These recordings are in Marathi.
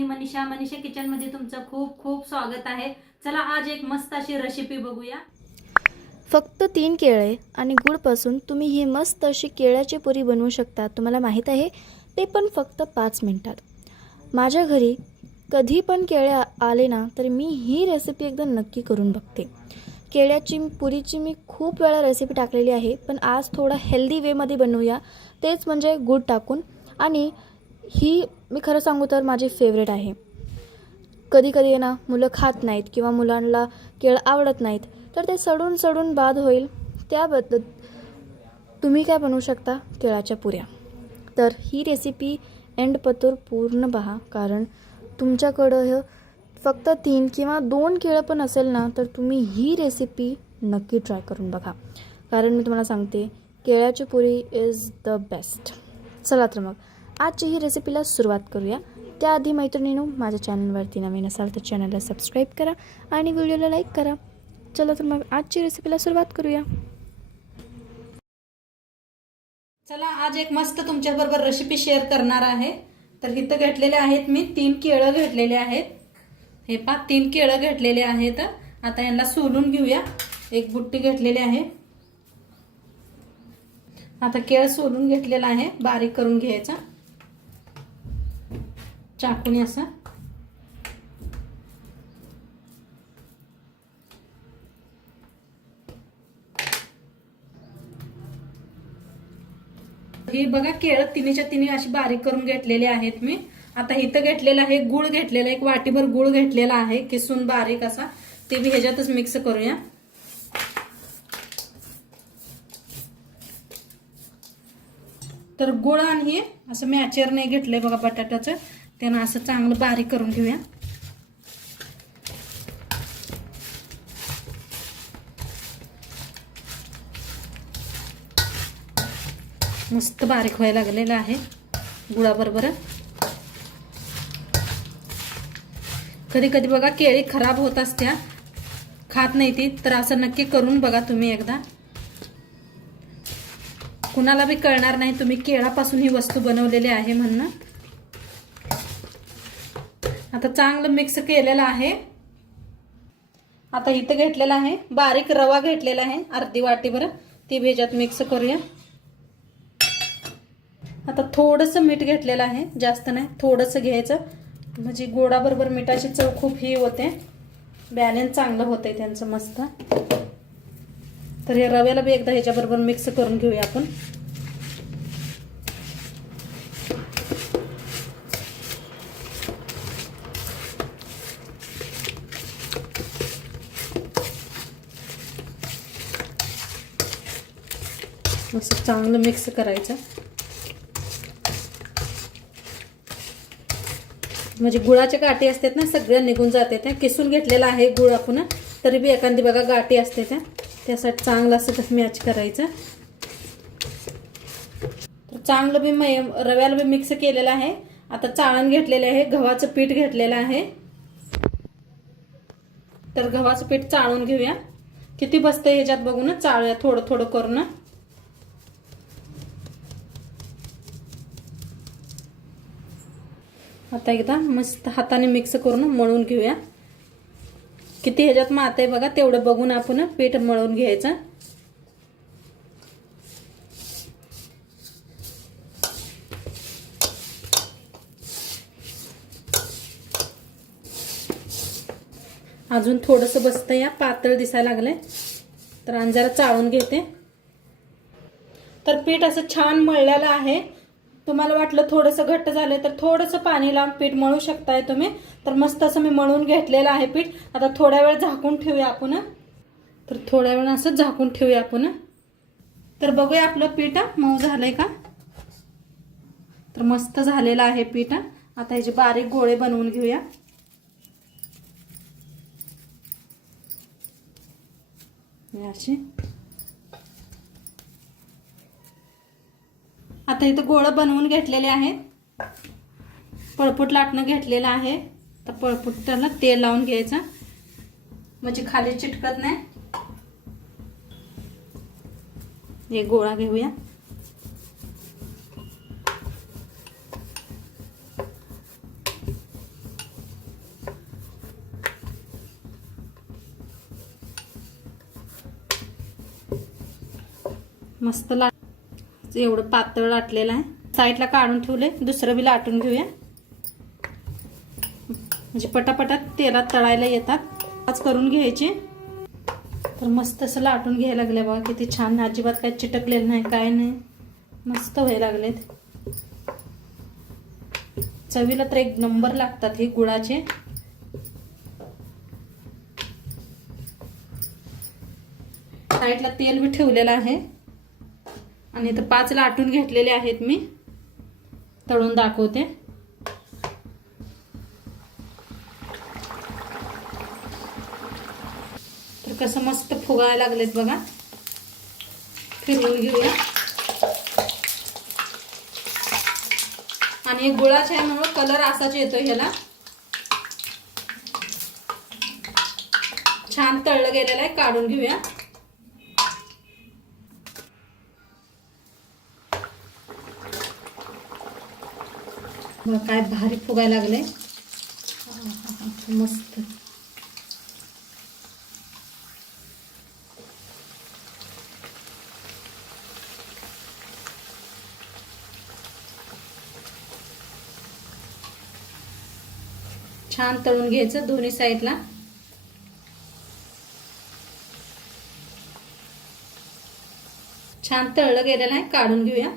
मी मनीषा किचन मध्ये तुमचं खूप खूप स्वागत आहे। चला आज एक मस्त अशी रेसिपी बघूया। फक्त 3 केळे आणि गुळपासून तुम्ही ही मस्त अशी केळ्याची पुरी बनवू शकता। तुम्हाला माहीत आहे, ते पण फक्त 5 मिनिटात। माझ्या घरी कधी पण केळे आले ना तर मी ही रेसिपी एकदा नक्की करून बघते। केळ्याची पुरीची मी खूप वेळा रेसिपी टाकलेली आहे, पण आज थोडा हेल्दी वेमध्ये बनवूया, तेच म्हणजे गूळ टाकून। आणि ही मी खरं सांगू तर माझी फेवरेट आहे। कधी कधी ना मुलं खात नाहीत किंवा मुलांना केळ आवडत नाहीत, तर ते सडून सडून बाद होईल, त्याबद्दल तुम्ही काय बनवू शकता, केळाच्या पुऱ्या। तर ही रेसिपी एंडपतूर पूर्ण पहा, कारण तुमच्याकडं फक्त 3 किंवा 2 केळं पण असेल ना तर तुम्ही ही रेसिपी नक्की ट्राय करून बघा, कारण मी तुम्हाला सांगते केळ्याची पुरी इज द बेस्ट। चला तर मग आजची ही रेसिपीला सुरुवात करूया। त्याआधी मैत्रिणींनो, माझ्या चॅनलवरती नवीन असाल तर चॅनलला सबस्क्राईब करा आणि व्हिडिओला लाईक करा। चला तर मग आजची रेसिपीला सुरुवात करूया। चला आज एक मस्त तुमच्याबरोबर रेसिपी शेअर करणार आहे। तर इथं घेतलेले आहेत मी 3 केळं घेतलेले आहेत। हे पहा 3 केळं घेतलेले आहेत। आता यांना सोलून घेऊया। एक बुट्टी घेतलेली आहे। आता केळ सोलून घेतलेला आहे, बारीक करून घ्यायचा चाकूने असं। हे बघा केळ तिन्हीच्या तिन्ही अशी बारीक करून घेतलेले आहेत मी। आता इथं घेतलेला आहे गुळ घेतलेला, एक वाटीभर गुळ घेतलेला आहे किसून बारीक असा, ते बी ह्याच्यातच मिक्स करूया। तर गुळ आणि हे असं मॅचर नाही घेतलंय बघा बटाट्याचं, त्यानं असं चांगलं बारीक करून घेऊया। मस्त बारीक व्हायला लागलेला आहे गुळाबरोबर। कधी कधी बघा केळी खराब होत असत्या, खात नाही ती, तर असं नक्की करून बघा तुम्ही एकदा, कुणाला बी कळणार नाही तुम्ही केळापासून ही वस्तू बनवलेली आहे म्हणून। आता चांगलं मिक्स केलेलं आहे। आता इथं घेतलेला आहे बारीक रवा घेतलेला आहे अर्धी वाटीभर, ती ह्याच्यात मिक्स करूया। आता थोडंसं मीठ घेतलेलं आहे, जास्त नाही, थोडंसं घ्यायचं, म्हणजे गोडाबरोबर मिठाची चव खूप ही होते, बॅलन्स चांगलं होतंय त्यांचं मस्त। तर हे रव्याला बी एकदा ह्याच्याबरोबर मिक्स करून घेऊया आपण। मस्त चांगलं मिक्स करायचं, म्हणजे गुळाचे गाठी असतात ना सगळ्या निघून जाते। त्या किसून घेतलेला आहे गुळ आपण, तरी बी एखादी बघा गाठी असते त्यासाठी चांगलं असं मॅच करायचं। तर चांगलं बी रव्याला बी मिक्स केलेलं आहे। आता चाळण घेतलेलं आहे, गव्हाचं पीठ घेतलेलं आहे, तर गव्हाचं पीठ चाळून घेऊया। किती बसतंय ह्याच्यात बघून चाळूया थोडं थोडं करून। आता एकदा मस्त हाताने मिक्स करून मळून घेऊया। किती ह्याच्यात मात आहे बघा, तेवढं बघून आपण पीठ मळून घ्यायचं। अजून थोडंसं बसतं, या पातळ दिसायला लागलंय, तर आणि जरा चाळून घेते। तर पीठ असं छान मळलेलं आहे। तुम्हाला वाटलं थोडंसं घट्ट झालं तर थोडंसं पाणी लावून पीठ मळू शकताय तुम्ही। तर मस्त असं मी मळून घेतलेलं आहे पीठ। आता थोड्या वेळ झाकून ठेवूया आपण, तर थोड्या वेळ असं झाकून ठेवूया आपण। तर बघूया आपलं पीठ मऊ झालंय का, तर मस्त झालेलं आहे पीठ। आता ह्याचे बारीक गोळे बनवून घेऊया। असे आता इथं गोळे बनवून घेतलेले आहेत, पळपूट लाटणं घेतलेलं आहे। तर पळपूटाला तेल लावून घ्यायचं, म्हणजे खाली चिटकत नाही। एक गोळा घेऊया, मस्त एवढं पातळ लाटलेलं आहे. साईडला काढून ठेवले. दुसरं बी लाटून घेऊया, म्हणजे पटापटात तेलात तळायला येतात. आज करून घ्यायचे. तर मस्त असं लाटून घ्यायला लागले बघा. किती छान, अजिबात काय चिटकलेलं नाही, काय नाही, मस्त व्हायला लागलेत. चवीला तर एक नंबर लागतात हे गुळाचे. साईडला तेल बी ठेवलेलं आहे आणि इथं 5 लाटून घेतलेले आहेत मी. तळून दाखवते. तर कसं मस्त फुगायला लागलेत बघा. फिरवून घेऊया. आणि गुळाच्या यामुळे कलर असाच येतो ह्याला. छान तळलं गेलेलं आहे. काढून घेऊया. काय भारी फुगायला लागले. मस्त. छान तळून घ्यायचं दोन्ही साईडला. छान तळलं गेलेलं आहे. काढून घेऊया.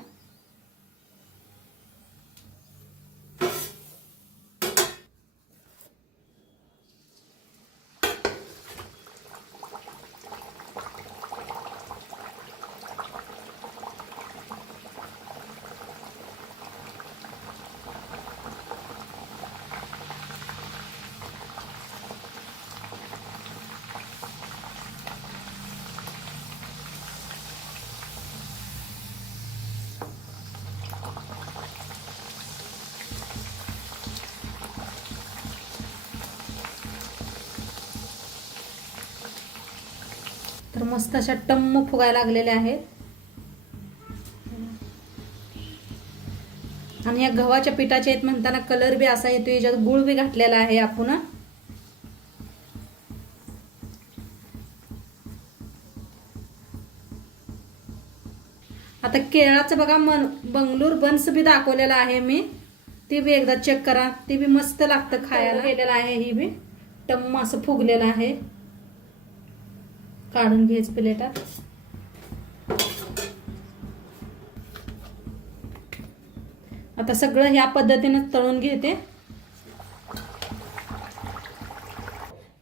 तर मस्त अशा टम्म फुगायला लागलेल्या आहेत. आणि या गव्हाच्या पिठाचे आहेत म्हणताना कलर बी असा येतो. याच्यात गुळ बी घातलेला आहे आपण. आता केळाचं बघा बंगलोर बन्स बी दाखवलेला आहे मी. ते बी एकदा चेक करा. ते बी मस्त लागतं खायला. केलेलं आहे. ही बी टम्म असं फुगलेलं आहे. काढून घ्यायचं प्लेटात. आता सगळं ह्या पद्धतीने तळून घेते.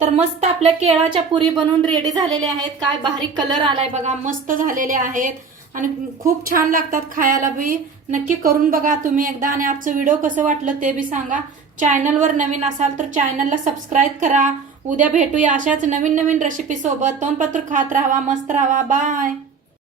तर मस्त आपल्या केळाच्या पुरी बनवून रेडी झालेल्या आहेत. काय भारी कलर आलाय बघा. मस्त झालेले आहेत आणि खूप छान लागतात खायला बी. नक्की करून बघा तुम्ही एकदा. आणि आजचं व्हिडिओ कसं वाटलं ते बी सांगा. चॅनलवर नवीन असाल तर चॅनलला सबस्क्राईब करा. उद्या भेटूया अशाच नवीन नवीन रेसिपी सोबत. तोंडपत्र खात राहावा, मस्त राहावा. बाय.